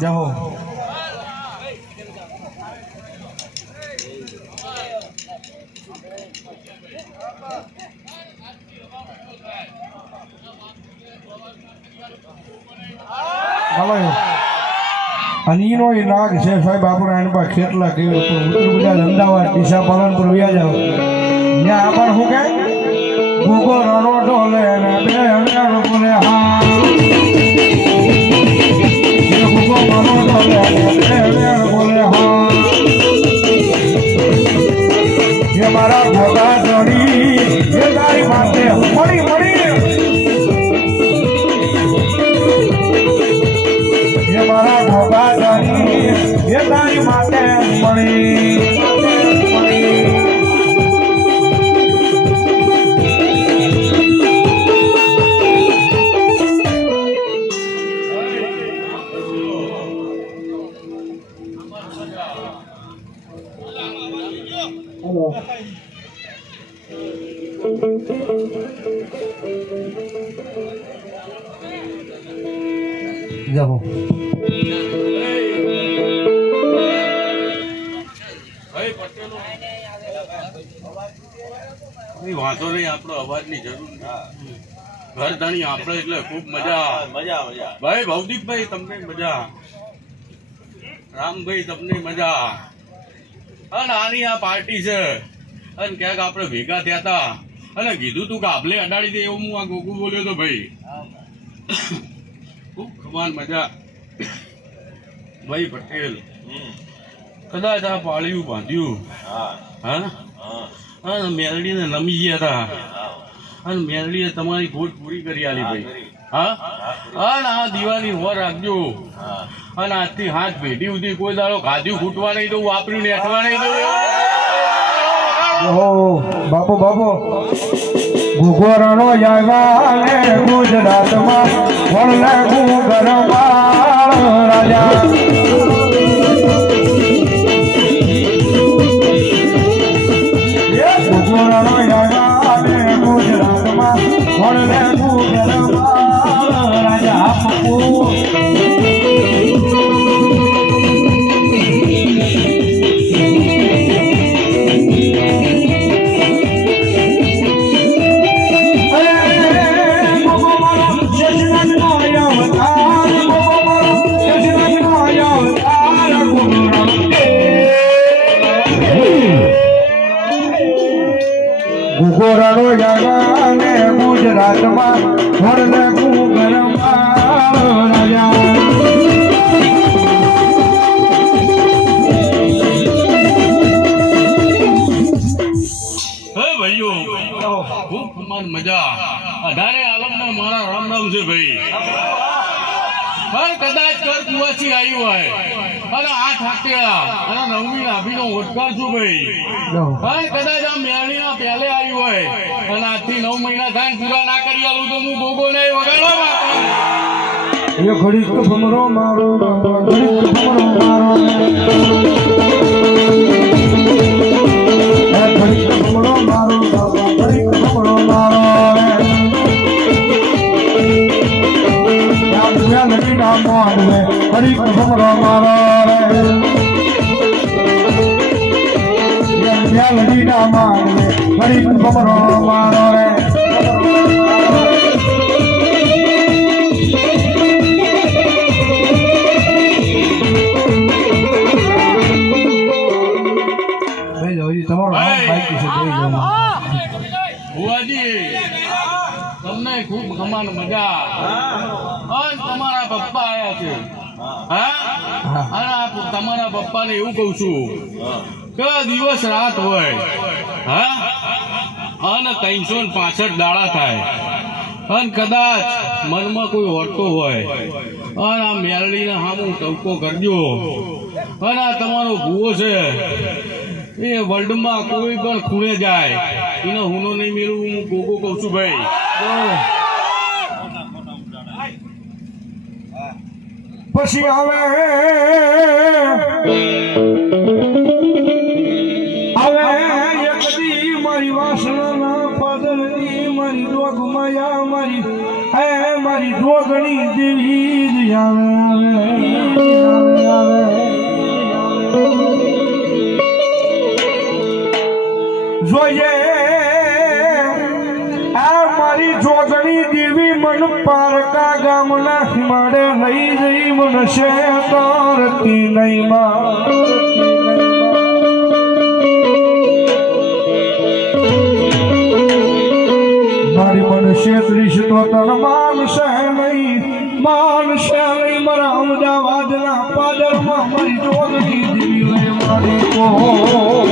જાઓ અનીનો એ નાગ છે સાહેબ આપણા એના પાસે ખેતલા કેવું ઉત્તર ગુજરાત અમદાવાદ ડીસા પાલનપુર વ્યા જાવ ત્યાં આપણ શું કે ભૂગો રણો ઢોલે ને બે હજારો બોલે હા ભૂગો રણો ઢોલે બે હજારો બોલે હા એ મારા ભોગા જોડી એ તારી માથે મળી મારા ભોગા ધરી એ તારી માટે મળી જાઓ વાંધો નહીં, આપણો અવાજની જરૂર ઘર ધાણી આપણે એટલે ખૂબ મજા ભાઈ ભૌતિકભાઈ તમને મજા, રામભાઈ તમને મજા. અને આની આ પાર્ટી છે અને ક્યાંક આપણે ભેગા થયા હતા અને કીધું તું કે આપલે અડાડી દે એવું હું આ ગોગુ બોલ્યો તો ભાઈ. ખૂબ ખમાન મજા. ભાઈ પટેલ કદાચ આ પાળિયું બાંધ્યું હા મેરડીને નમી ગયા હતા અને મેરડીએ તમારી ખોટ પૂરી કરી આલી ભાઈ. હા અને આ દિવાળી હોર રાખજો અને આજથી હાથ પેઢી સુધી કોઈ દાડો ખાધ્યું ખૂટવા નહીં દઉં, વાપર્યું ને અઠવા નહીં દઉં. બાપુ ગુગોરણો આવ્યા ગુજરાતમાં વણ લાગુ ગરબા રાજા ગુગોરણો આવ્યા ગુજરાતમાં વણ લાગુ ગરબા અઢારે આલમનો મારા રામ રામ છે ભાઈ. પણ કદાચ કર કુવાસી આવ્યું હોય અને આઠ હાકેલા અને નવમી નાભીનો ઓટકાર છું ભાઈ. પણ કદાચ આ મેળીના પહેલે આવ્યું હોય અને આજથી 9 મહિના થાય ને પૂરા ના કરી આલું તો હું ગોગો ને વગાડવા માટે. એ ઘડીક ભમરો મારો ઘડીક ભમરો મારો એ ઘડીક ભમરો મારો ઘડીક ભમરો મારો યા નદી ના મોન મે ઘડીક ભમરો મારો યા નદી ના મોન મે ઘડીક ભમરો મારો રે ભુવાજી તમને ખૂબ ગમાન મજા અને તમારા પપ્પા આયા છે. હા અને તમારા પપ્પાને એવું કહું છું કે દિવસ રાત હોય હા અને 365 દાડા થાય અને કદાચ મનમાં કોઈ હોતો હોય અને આ મેલડીને હામું ટવકો કરજો અને આ તમારો ભૂવો છે એ વર્લ્ડમાં કોઈ પણ ખૂણે જાય એનો હુનો નહીં મેળવું હું ગોગો કહું છું ભાઈ. પછી આવે એક દી મારી વાસણાના પાદરની મારી જોગ માયા મારી જોગણી દેવી આવે જોઈએ આ મારી જોગણી દેવી મન પારકા ગામના હિમાડે લઈ જઈ મનશે તારતી નહીં મારી મનશે ત્રીસ તો તન માનશે નહીં મારા અમદાવાદના પાદરમાં મારી જોગણી દેવી લઈ મારી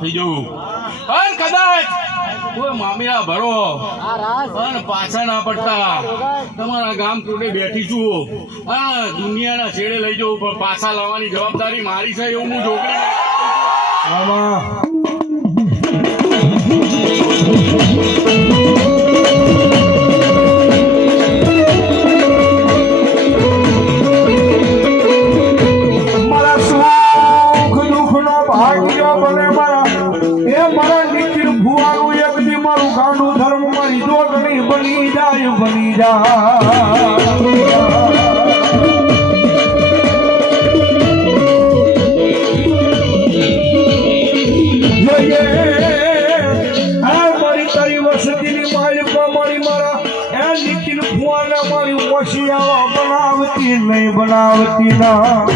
થઈ જવું અને કદાચ કોઈ મામેરા ભરો અને પાછા ના પડતા તમારા ગામ કોડે બેઠી છું આ દુનિયાના છેડે લઈ જવું પણ પાછા લાવવાની જવાબદારી મારી છે એવું હું જોગણી બની જાય જોઈએ આ મારી તારી વસતીની માલિકો મારી મારા એ નીકળ ભુવાના મારી ઓશિયાવા બનાવતી નહીં બનાવતી ના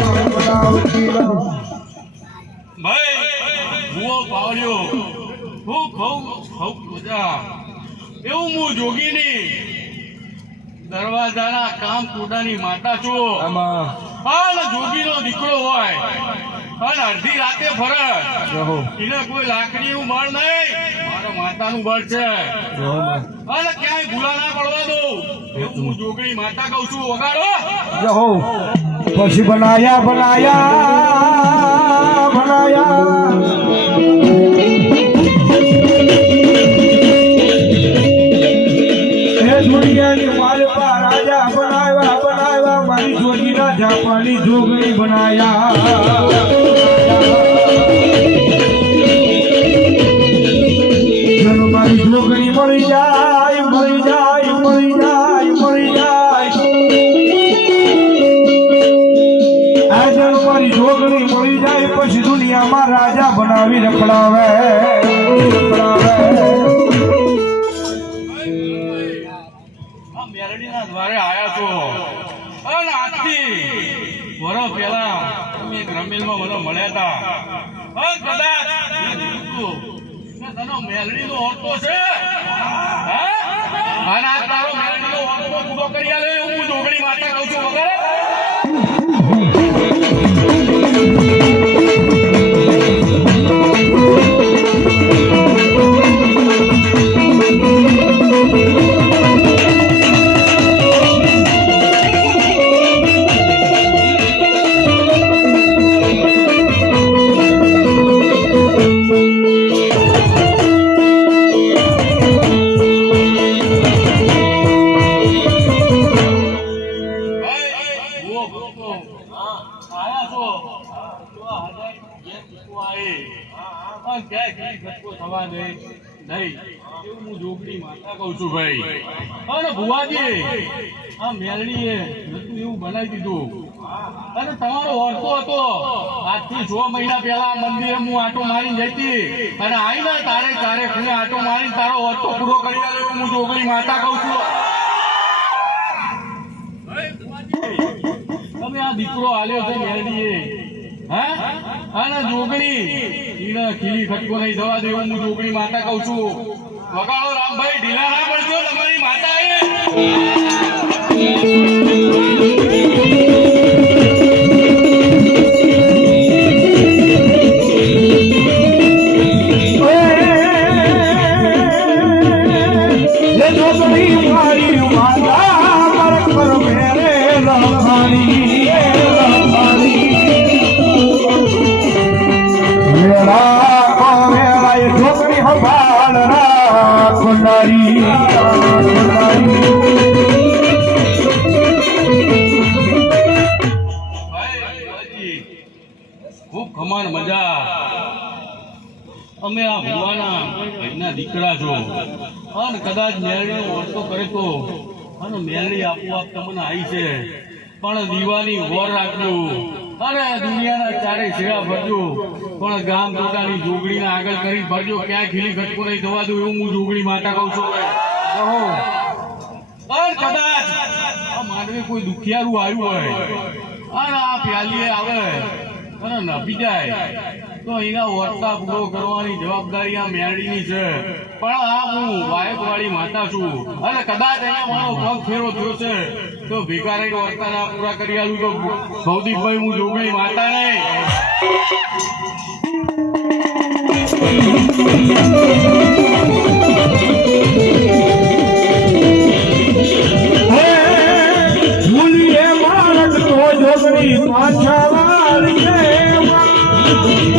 ભાઈ ભુવો પાવડ્યો ખૂબ મજા એવું હું જોગીની દરવાજાના કામ કુડાની માતા છું અને જોગીનો દીકરો હોય અને અડધી રાતે ફરે એને કોઈ લાકડીનું બળ નહીં મારા માતાનું બળ છે અને ક્યાંય ભૂલા ના પડવા દો એવું હું જોગણી માતા કહું છું વગાડો પછી બનાયા રાજા બનાવ્યા મારી જોગી રાજા પાણી જોગણી બનાયા મારી જોગણી મળી જાય મારી જોગણી મળી જાય પછી દુનિયામાં રાજા બનાવી રખડાવે આ મેરડીના દ્વારે આયા છો અને આજથી વર્ષ પહેલા તમે એક રમેલમાં મને મળ્યા હતા અને કદાચ મેં કીધું કે તને મેરડીનો ઓરતો છે હા? અને આ તારો મેરડીનો ઓરતો પૂરો કરી આલે એવું હું જોગણી માતા કહું છું વગર બનાવી દીધું અને તમારો ઓરતો હતો આજથી 6 મહિના પહેલા મંદિરે હું આટો મારીને જતી અને આવીને તારે ખૂણે આટો મારીને તારો ઓરતો પૂરો કરી આલ્યો હું જોગણી માતા કહું છું. તમે આ દીકરો આલ્યો છે મેરડીએ હા અને જોગણી ઈને ખીલી ખટકો નહીં થવા દે હું જોગણી માતા કહું છું. વગાડો રામભાઈ ઢીલા ના પડજો તમારી માતા ખૂબ ખમાન મજા. અમે આ ભુવાના ભાઈના દીકરા છો અને કદાચ મેરડીનો ઓરતો કરે તો અને મેરડી આપોઆપ તમને આવી છે પણ દીવાની વોર રાખજો અને દુનિયાના ચારે છેડા ભરજો પણ ગામ પોતાની જોગણીને આગળ કરી ભરજો ક્યાં ખીલી ખટકો નહીં થવા દઉં એવું હું જોગણી માતા કહું છું. અને કદાચ આ માનવે કોઈ દુખિયારું આવ્યું હોય અને આ પ્યાલીએ આવે અને નભી જાય તો એના વર્તા પૂરો કરવાની જવાબદારી આ મેરડીની છે. પણ આ હું વાયકવાળી માતા છું અને કદાચ અહીંયા મારો પગ ફેરો થયો છે તો ભેગા રહીને વર્તા ના પૂરા કરી આલું તો ભવદીપભાઈ હું જોગણી માતા નહીં.